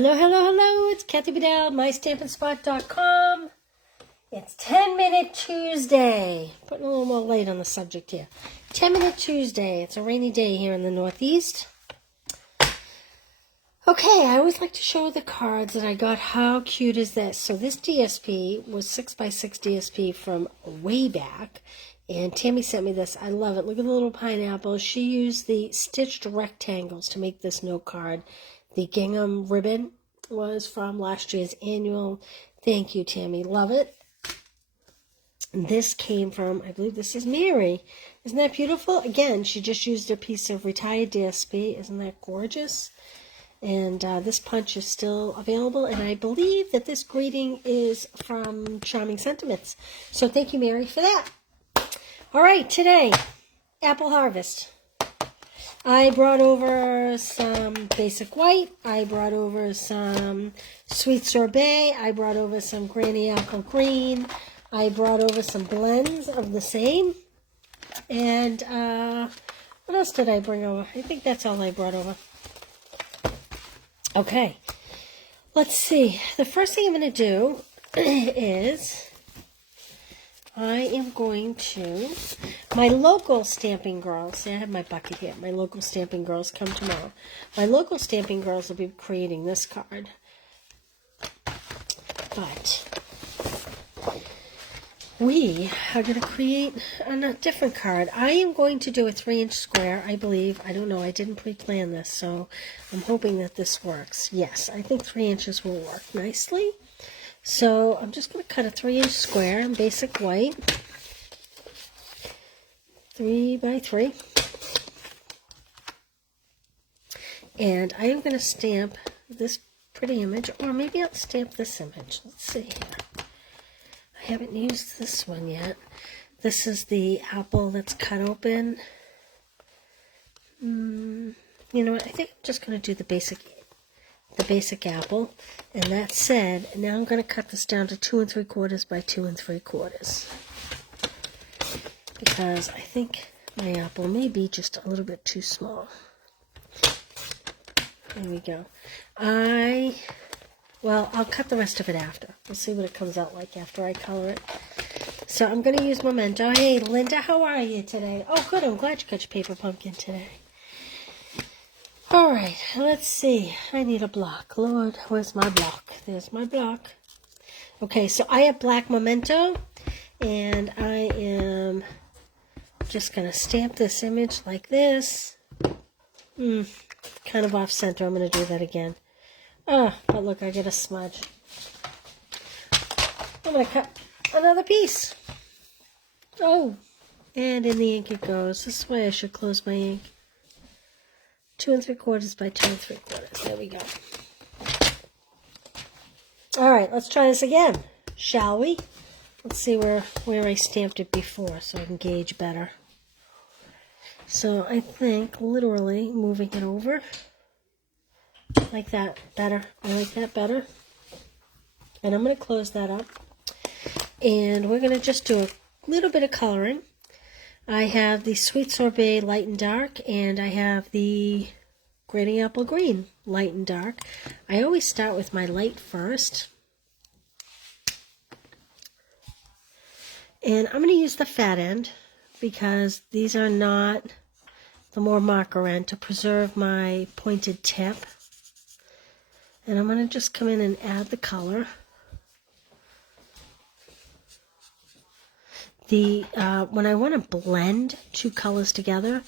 Hello, hello, hello. It's Kathy Bedell, mystampinspot.com. It's 10-Minute Tuesday. Putting a little more light on the subject here. 10-Minute Tuesday. It's a rainy day here in the Northeast. Okay, I always like to show the cards that I got. How cute is this? So this DSP was 6x6 DSP from way back. And Tammy sent me this. I love it. Look at the little pineapple. She used the stitched rectangles to make this note card. The gingham ribbon was from last year's annual. Thank you, Tammy. Love it. And this came from, I believe this is Mary. Isn't that beautiful? Again, she just used a piece of retired DSP. Isn't that gorgeous? And this punch is still available. And I believe that this greeting is from Charming Sentiments. So thank you, Mary, for that. All right, today, apple harvest. I brought over some basic white. I brought over some sweet sorbet. I brought over some granny apple green. I brought over some blends of the same. And what else did I bring over? I think that's all I brought over. Okay, let's see. The first thing I'm going to do is I am going to, my local Stamping Girls, see I have my bucket here, my local Stamping Girls come tomorrow. My local Stamping Girls will be creating this card. But we are going to create a different card. I am going to do a 3-inch square, I believe. I don't know, I didn't pre-plan this, so I'm hoping that this works. Yes, I think 3 inches will work nicely. So I'm just going to cut a 3-inch square in basic white, 3x3, and I am going to stamp this pretty image, or maybe I'll stamp this image. Let's see here. I haven't used this one yet. This is the apple that's cut open. You know what? I think I'm just going to do the basic apple. And that said, now I'm going to cut this down to 2 3/4 by 2 3/4, because I think my apple may be just a little bit too small. There we go. Well, I'll cut the rest of it after. We'll see what it comes out like after I color it. So I'm going to use Memento. Hey, Linda, how are you today? Oh, good. I'm glad you got your paper pumpkin today. All right, let's see. I need a block. Lord, where's my block? There's my block. Okay, so I have black Memento, and I am just going to stamp this image like this. Kind of off center. I'm going to do that again. Oh, but look, I get a smudge. I'm going to cut another piece. Oh, and in the ink it goes. This is why I should close my ink. 2 3/4 by 2 3/4. There we go. All right, let's try this again, shall we? Let's see where I stamped it before so I can gauge better. So I think literally moving it over like that better. I like that better. And I'm going to close that up. And we're going to just do a little bit of coloring. I have the Sweet Sorbet light and dark, and I have the Granny Apple Green light and dark. I always start with my light first. And I'm going to use the fat end because these are not the more marker end, to preserve my pointed tip. And I'm going to just come in and add the color. When I want to blend two colors together,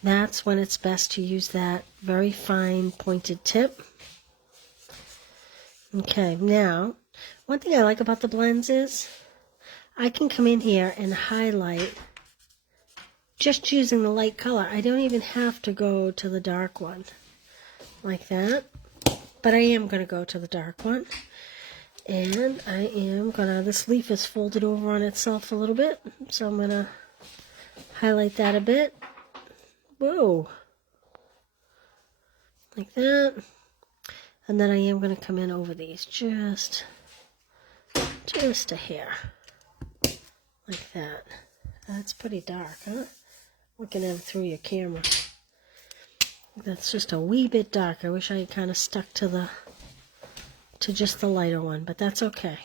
that's when it's best to use that very fine pointed tip. Okay, now, one thing I like about the blends is I can come in here and highlight just using the light color. I don't even have to go to the dark one like that, but I am going to go to the dark one. And I am gonna, this leaf is folded over on itself a little bit, so I'm gonna highlight that a bit. Whoa. Like that. And then I am gonna come in over these just a hair. Like that. That's pretty dark, huh? Looking at it through your camera. That's just a wee bit dark. I wish I had kind of stuck to the to just the lighter one, but that's okay.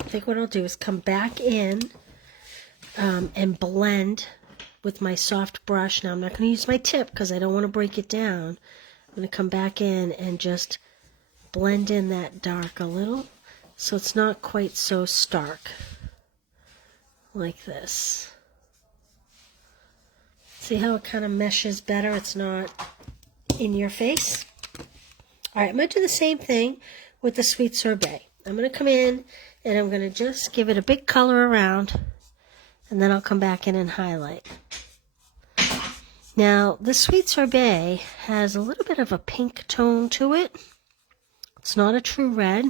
I think what I'll do is come back in and blend with my soft brush. Now I'm not going to use my tip because I don't want to break it down. I'm going to come back in and just blend in that dark a little so it's not quite so stark like this. See how it kind of meshes better? It's not in your face. All right, I'm going to do the same thing with the sweet sorbet. I'm going to come in and I'm going to just give it a big color around, and then I'll come back in and highlight. Now, the sweet sorbet has a little bit of a pink tone to it. It's not a true red.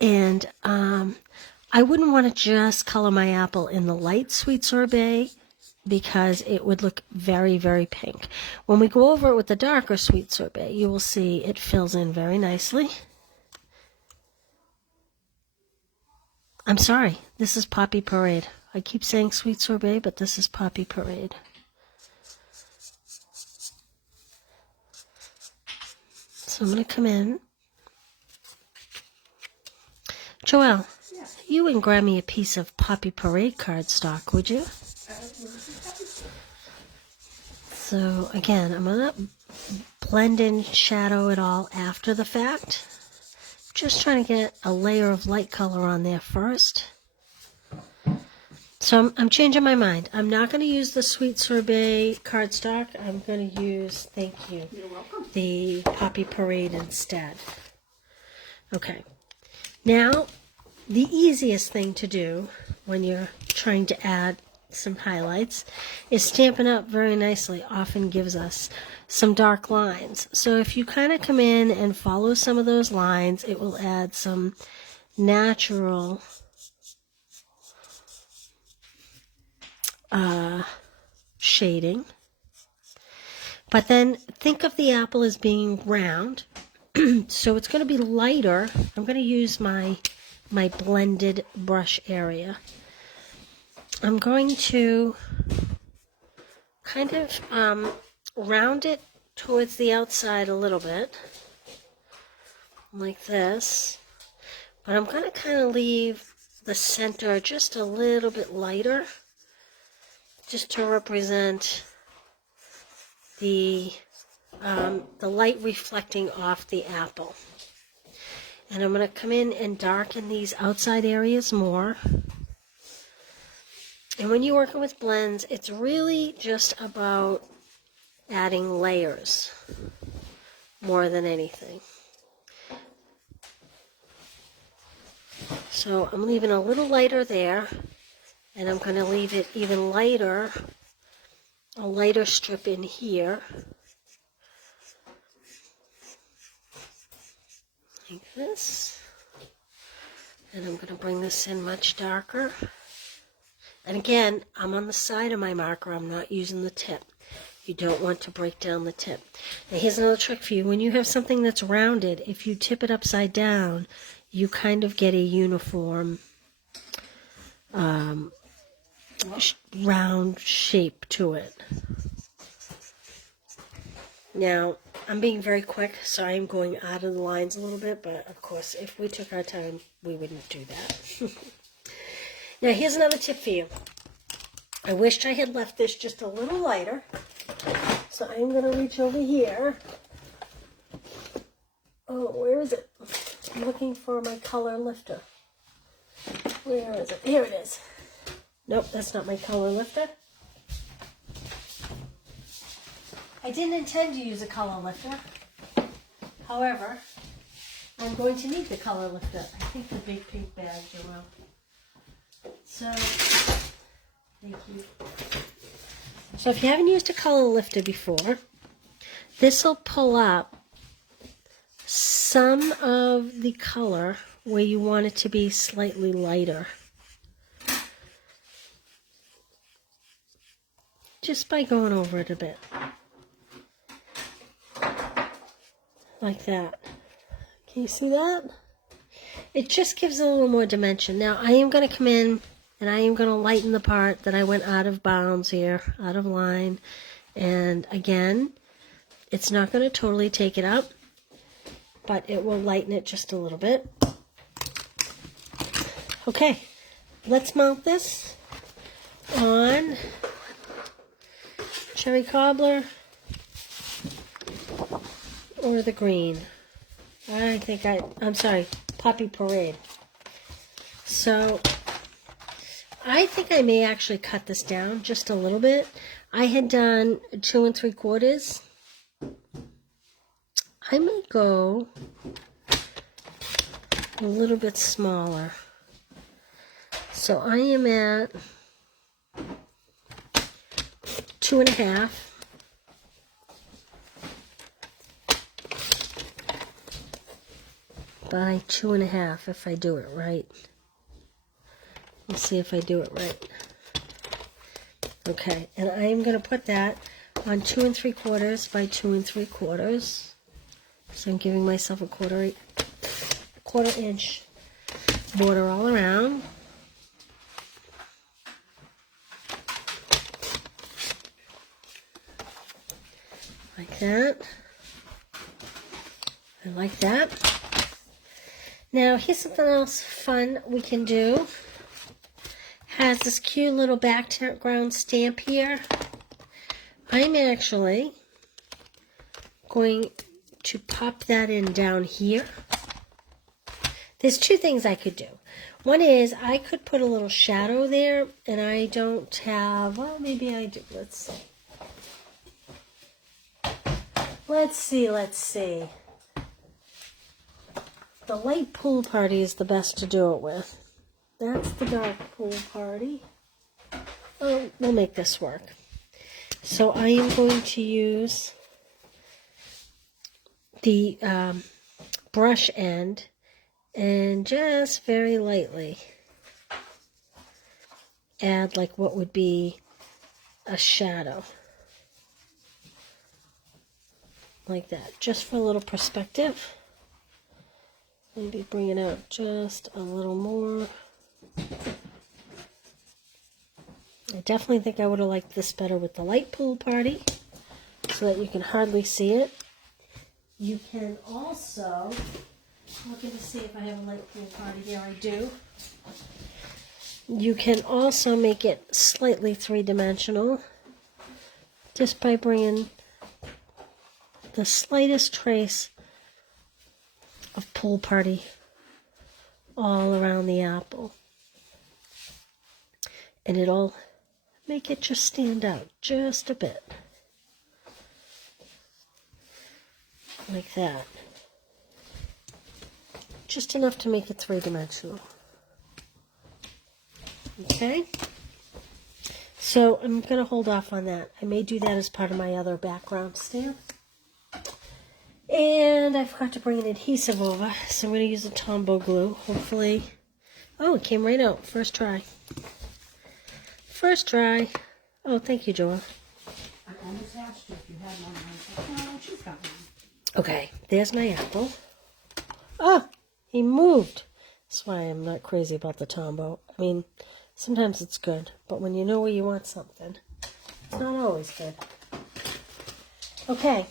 And I wouldn't want to just color my apple in the light sweet sorbet because it would look very, very pink. When we go over it with the darker sweet sorbet, you will see it fills in very nicely. I'm sorry, this is Poppy Parade. I keep saying sweet sorbet, but this is Poppy Parade. So I'm going to come in. Joelle, you wouldn't grab me a piece of Poppy Parade cardstock, would you? So again, I'm going to blend in, shadow it all after the fact. Just trying to get a layer of light color on there first. So I'm changing my mind. I'm not going to use the sweet sorbet cardstock. I'm going to use, thank you, You're welcome, the Poppy Parade instead. Okay. Now, the easiest thing to do when you're trying to add some highlights is Stampin' Up! Very nicely often gives us some dark lines. So if you kind of come in and follow some of those lines, it will add some natural shading. But then think of the apple as being round. So it's going to be lighter. I'm going to use my blended brush area. I'm going to kind of round it towards the outside a little bit, like this. But I'm going to kind of leave the center just a little bit lighter, just to represent the light reflecting off the apple. And I'm going to come in and darken these outside areas more. And when you're working with blends, it's really just about adding layers more than anything. So I'm leaving a little lighter there, and I'm going to leave it even lighter, a lighter strip in here. Like this. And I'm going to bring this in much darker. And again, I'm on the side of my marker. I'm not using the tip. You don't want to break down the tip. Now here's another trick for you. When you have something that's rounded, if you tip it upside down, you kind of get a uniform round shape to it. Now, I'm being very quick, so I'm going out of the lines a little bit, but of course, if we took our time, we wouldn't do that. Now, here's another tip for you. I wished I had left this just a little lighter, so I'm going to reach over here. Oh, where is it? I'm looking for my color lifter. Where is it? Here it is. Nope, that's not my color lifter. I didn't intend to use a color lifter. However, I'm going to need the color lifter. I think the big pink bag, Joelle. So, thank you. So if you haven't used a color lifter before, this will pull up some of the color where you want it to be slightly lighter. Just by going over it a bit. Like that. Can you see that? It just gives it a little more dimension. Now I am going to come in and I am going to lighten the part that I went out of bounds here, out of line. And again, It's not going to totally take it up, but it will lighten it just a little bit. Okay, let's mount this on cherry cobbler or the green. I'm sorry, Poppy Parade. So I think I may actually cut this down just a little bit. I had done 2 3/4. I may go a little bit smaller. So I am at 2 1/2. By 2 1/2 if I do it right. Let's see if I do it right. Okay, and I am going to put that on 2 3/4 by 2 3/4. So I'm giving myself a quarter inch border all around. Like that. I like that. Now, here's something else fun we can do. Has this cute little background stamp here. I'm actually going to pop that in down here. There's 2 things I could do. One is I could put a little shadow there, and I don't have, well, maybe I do. Let's see. Let's see. The light pool party is the best to do it with. That's the dark pool party. Oh, we'll make this work. So I am going to use the brush end and just very lightly add like what would be a shadow. Like that, just for a little perspective. Maybe bring it out just a little more. I definitely think I would have liked this better with the light pool party, so that you can hardly see it. You can also, looking to see if I have a light pool party here, I do. You can also make it slightly 3-dimensional just by bringing the slightest trace of pool party all around the apple. And it'll make it just stand out just a bit. Like that. Just enough to make it 3-dimensional. Okay? So I'm going to hold off on that. I may do that as part of my other background stamp. And I forgot to bring an adhesive over, so I'm going to use a Tombow glue. Hopefully, oh, it came right out. First try. First try. Oh, thank you, Joel. I almost asked you if you had one. I said, no, she's got one. Okay, there's my apple. Oh, he moved. That's why I'm not crazy about the Tombow. I mean, sometimes it's good, but when you know where you want something, it's not always good. Okay.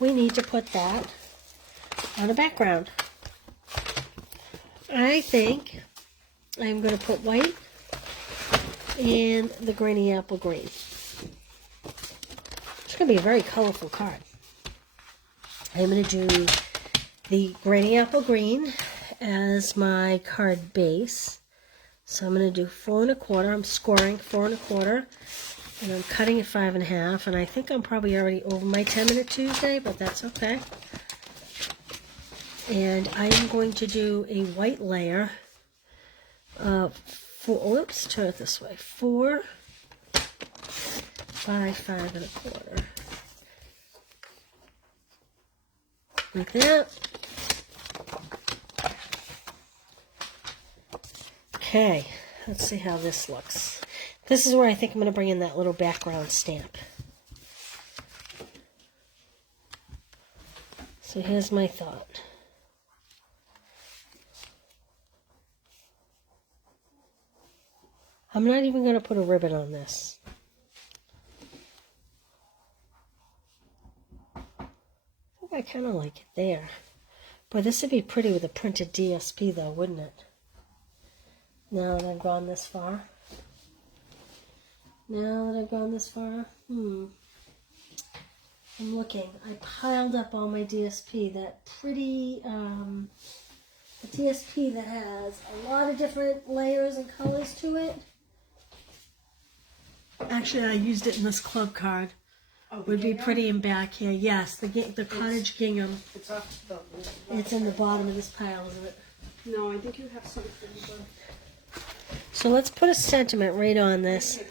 We need to put that on a background. I think I'm going to put white and the Granny Apple green. It's going to be a very colorful card. I'm going to do the Granny Apple green as my card base. So I'm going to do 4 1/4. I'm scoring 4 1/4. And I'm cutting at 5 1/2, and I think I'm probably already over my 10-minute Tuesday, but that's okay. And I am going to do a white layer of 4, turn it this way, 4 by 5 1/4. Like that. Okay, let's see how this looks. This is where I think I'm going to bring in that little background stamp. So here's my thought. I'm not even going to put a ribbon on this. I kind of like it there. Boy, this would be pretty with a printed DSP though, wouldn't it? Now that I've gone this far. I'm looking. I piled up all my DSP. That pretty, the DSP that has a lot of different layers and colors to it. Actually, I used it in this club card. Oh, Would be pretty in back here. Yes, the cottage gingham. It's off the. It's in the bottom of this pile, isn't it? No, I think you have something. So let's put a sentiment right on this.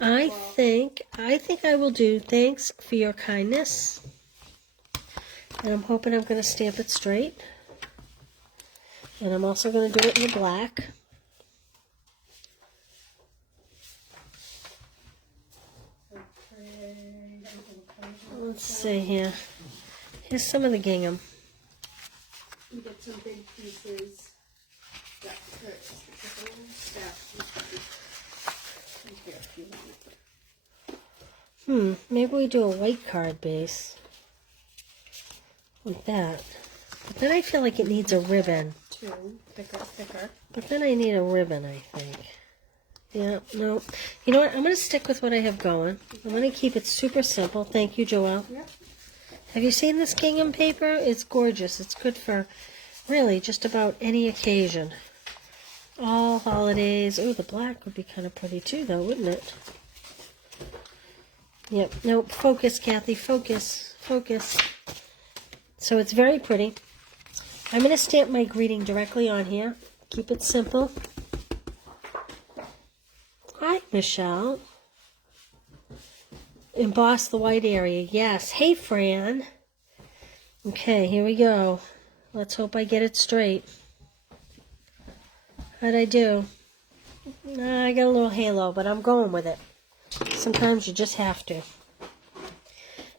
I think I will do thanks for your kindness. And I'm hoping I'm going to stamp it straight. And I'm also going to do it in the black. Let's see here. Here's some of the gingham. You get some big pieces. That hurts. The whole staff in here if you want. Maybe we do a white card base. Like that. But then I feel like it needs a ribbon. Two, thicker. But then I need a ribbon, I think. Yeah, no. You know what? I'm going to stick with what I have going. I'm going to keep it super simple. Thank you, Joelle. Yep. Have you seen this gingham paper? It's gorgeous. It's good for really just about any occasion. All holidays. Oh, the black would be kind of pretty too, though, wouldn't it? Yep. Nope. Focus, Kathy. Focus. Focus. So it's very pretty. I'm going to stamp my greeting directly on here. Keep it simple. Hi, Michelle. Emboss the white area. Yes. Hey, Fran. Okay, here we go. Let's hope I get it straight. How'd I do? I got a little halo, but I'm going with it. Sometimes you just have to.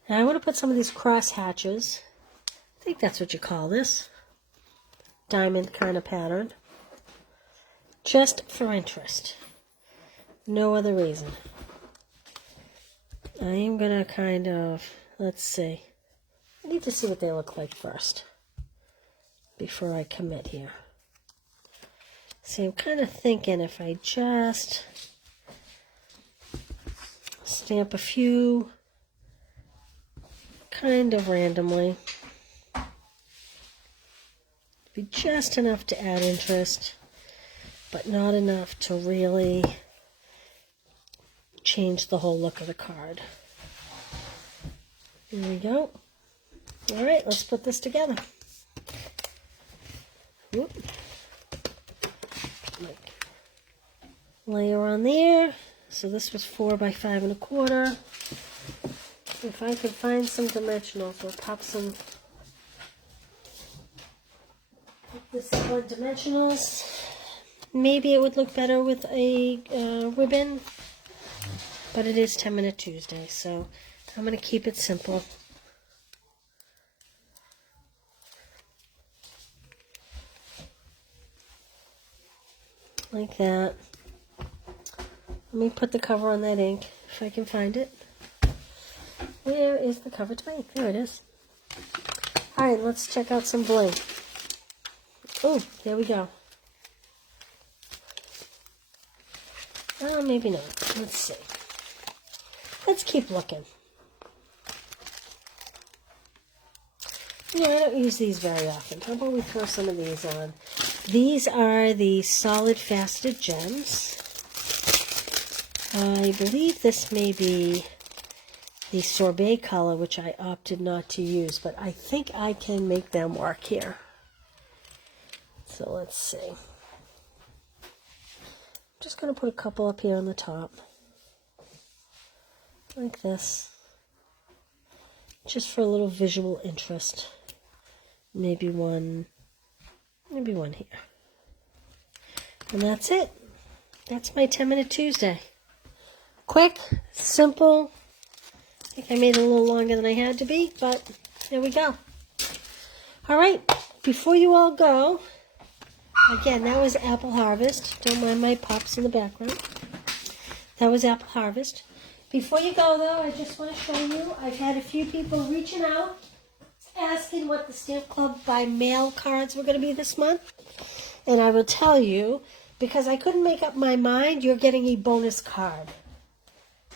Now I want to put some of these cross hatches. I think that's what you call this. Diamond kind of pattern. Just for interest. No other reason. I am going to kind of, let's see. I need to see what they look like first before I commit here. See, I'm kind of thinking if I just stamp a few kind of randomly. Be just enough to add interest, but not enough to really change the whole look of the card. There we go. All right, let's put this together. Whoop. Layer on there. So this was 4 by 5 1/4. If I could find some dimensionals, we'll pop some. This is one dimensionals. Maybe it would look better with a ribbon, but it is 10-minute Tuesday, so I'm going to keep it simple. Like that. Let me put the cover on that ink, if I can find it. Where is the cover to my ink? There it is. Alright, let's check out some bling. Oh, there we go. Oh, maybe not. Let's see. Let's keep looking. Yeah, I don't use these very often. How about we throw some of these on? These are the solid faceted gems. I believe this may be the sorbet color, which I opted not to use, but I think I can make them work here. So let's see. I'm just going to put a couple up here on the top. Like this. Just for a little visual interest. Maybe one here. And that's it. That's my 10-minute Tuesday. Quick, simple. I think I made it a little longer than I had to be, but there we go. All right, before you all go, again, that was Apple Harvest. Don't mind my pops in the background. That was Apple Harvest. Before you go, though, I just want to show you, I've had a few people reaching out asking what the Stamp Club by mail cards were going to be this month. And I will tell you, because I couldn't make up my mind, you're getting a bonus card.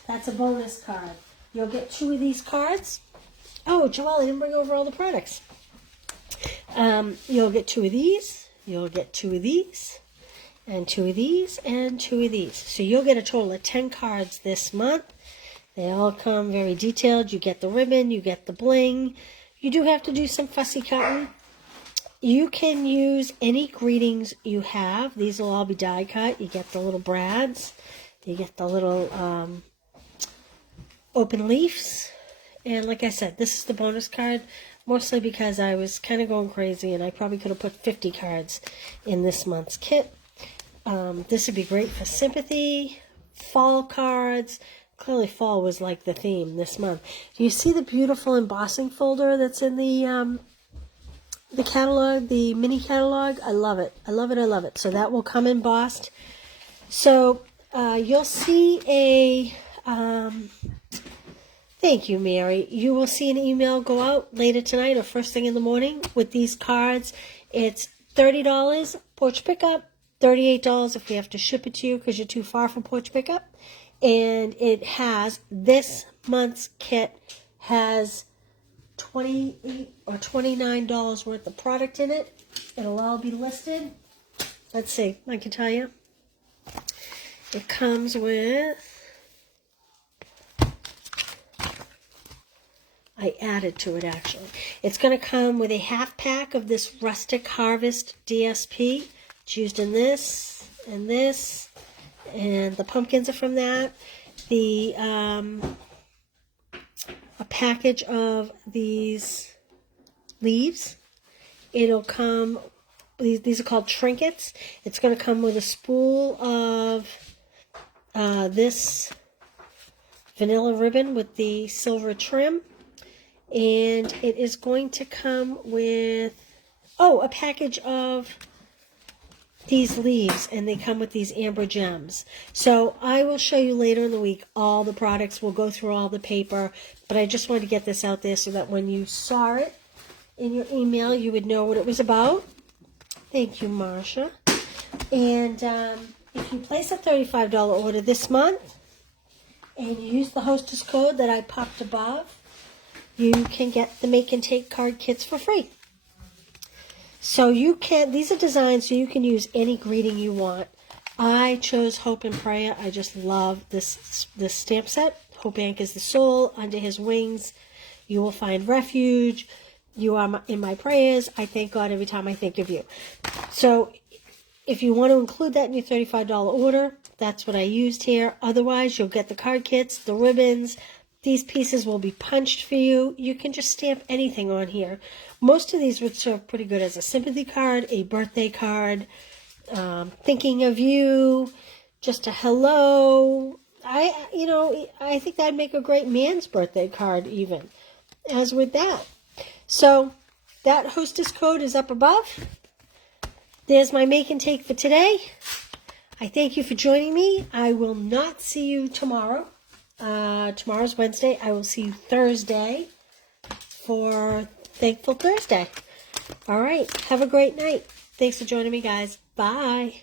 That's a bonus card. You'll get 2 of these cards. Oh, Joelle, I didn't bring over all the products. You'll get 2 of these. You'll get 2 of these. And 2 of these. And 2 of these. So you'll get a total of 10 cards this month. They all come very detailed. You get the ribbon. You get the bling. You do have to do some fussy cutting. You can use any greetings you have. These will all be die cut. You get the little brads. You get the little open leaves. And like I said, this is the bonus card, mostly because I was kind of going crazy and I probably could have put 50 cards in this month's kit. This would be great for sympathy, fall cards. Clearly fall was like the theme this month. Do you see the beautiful embossing folder that's in the catalog, the mini catalog? I love it. I love it. I love it. So that will come embossed. So you'll see a... thank you, Mary. You will see an email go out later tonight or first thing in the morning with these cards. It's $30 porch pickup, $38 if we have to ship it to you because you're too far for porch pickup. And it has, this month's kit has $28 or $29 worth of product in it. It'll all be listed. Let's see, I can tell you. It comes with, I added to it actually. It's going to come with a half pack of this Rustic Harvest DSP. It's used in this and this, and the pumpkins are from that. The a package of these leaves. It'll come, these are called trinkets. It's going to come with a spool of this vanilla ribbon with the silver trim. And it is going to come with, a package of these leaves, and they come with these amber gems. So I will show you later in the week all the products. We'll go through all the paper, but I just wanted to get this out there so that when you saw it in your email, you would know what it was about. Thank you, Marsha. And if you place a $35 order this month, and you use the hostess code that I popped above, you can get the make and take card kits for free. So you can, these are designed so you can use any greeting you want. I chose Hope and Prayer. I just love this stamp set. Hope anchors the soul. Under his wings, you will find refuge. You are in my prayers. I thank God every time I think of you. So if you want to include that in your $35 order, that's what I used here. Otherwise, you'll get the card kits, the ribbons. These pieces will be punched for you. You can just stamp anything on here. Most of these would serve pretty good as a sympathy card, a birthday card, thinking of you, just a hello. I think that'd make a great man's birthday card even, as with that. So that hostess code is up above. There's my make and take for today. I thank you for joining me. I will not see you tomorrow. Tomorrow's Wednesday. I will see you Thursday for Thankful Thursday. All right. Have a great night. Thanks for joining me, guys. Bye.